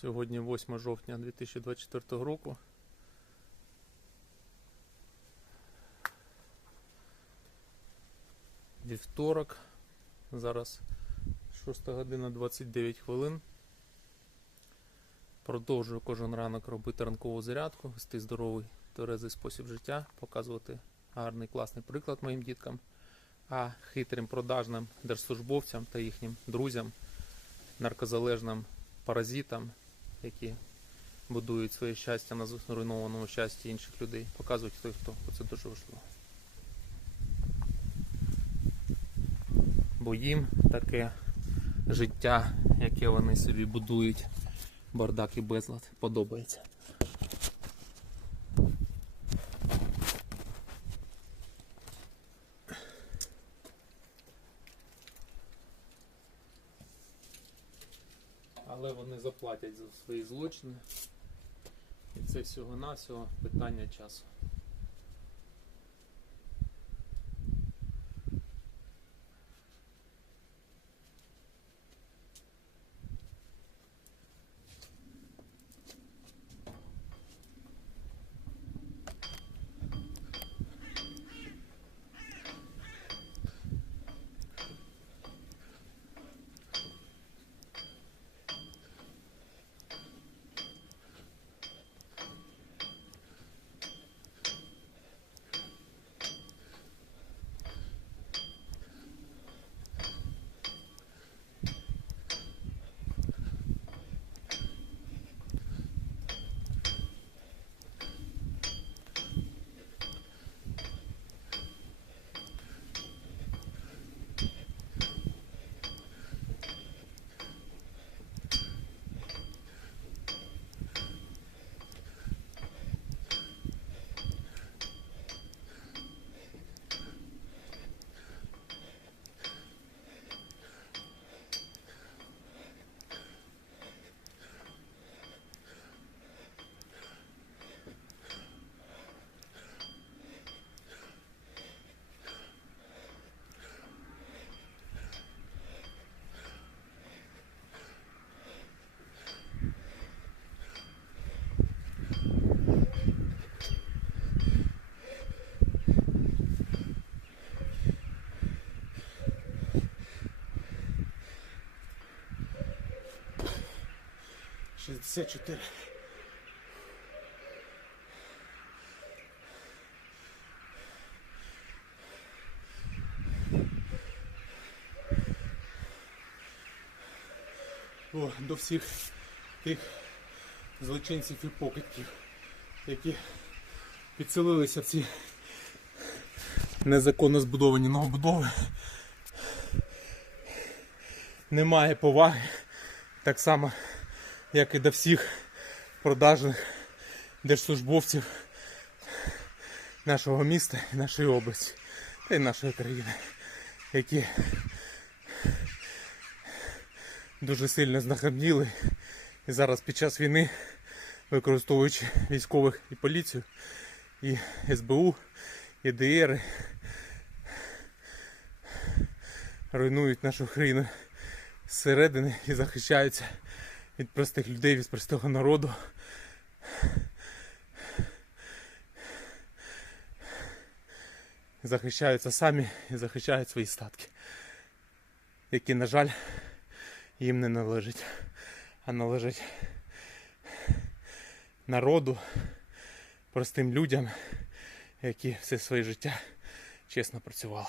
Сьогодні 8 жовтня 2024 року. Вівторок. Зараз 6 година 29 хвилин. Продовжую кожен ранок робити ранкову зарядку, вести здоровий тверезий спосіб життя, показувати гарний класний приклад моїм діткам, а хитрим продажним держслужбовцям та їхнім друзям, наркозалежним паразитам, які будують своє щастя на зруйнованому щасті інших людей, показують хто хто. Це дуже важливо. Бо їм таке життя, яке вони собі будують, бардак і безлад, подобається. Але вони заплатять за свої злочини. І це всього-навсього питання часу. Шестьдесят четыре. О, до всіх тих злочинців і покидьків, які підселилися в ці незаконно збудовані новобудови. Немає поваги. Так само як і до всіх продажних держслужбовців нашого міста нашої області та й нашої країни, які дуже сильно знахабніли і зараз під час війни, використовуючи військових і поліцію, і СБУ, і ДР, руйнують нашу країну зсередини і захищаються від простих людей, від простого народу. Захищаються самі і захищають свої статки, які, на жаль, їм не належать, а належать народу, простим людям, які все своє життя чесно працювали.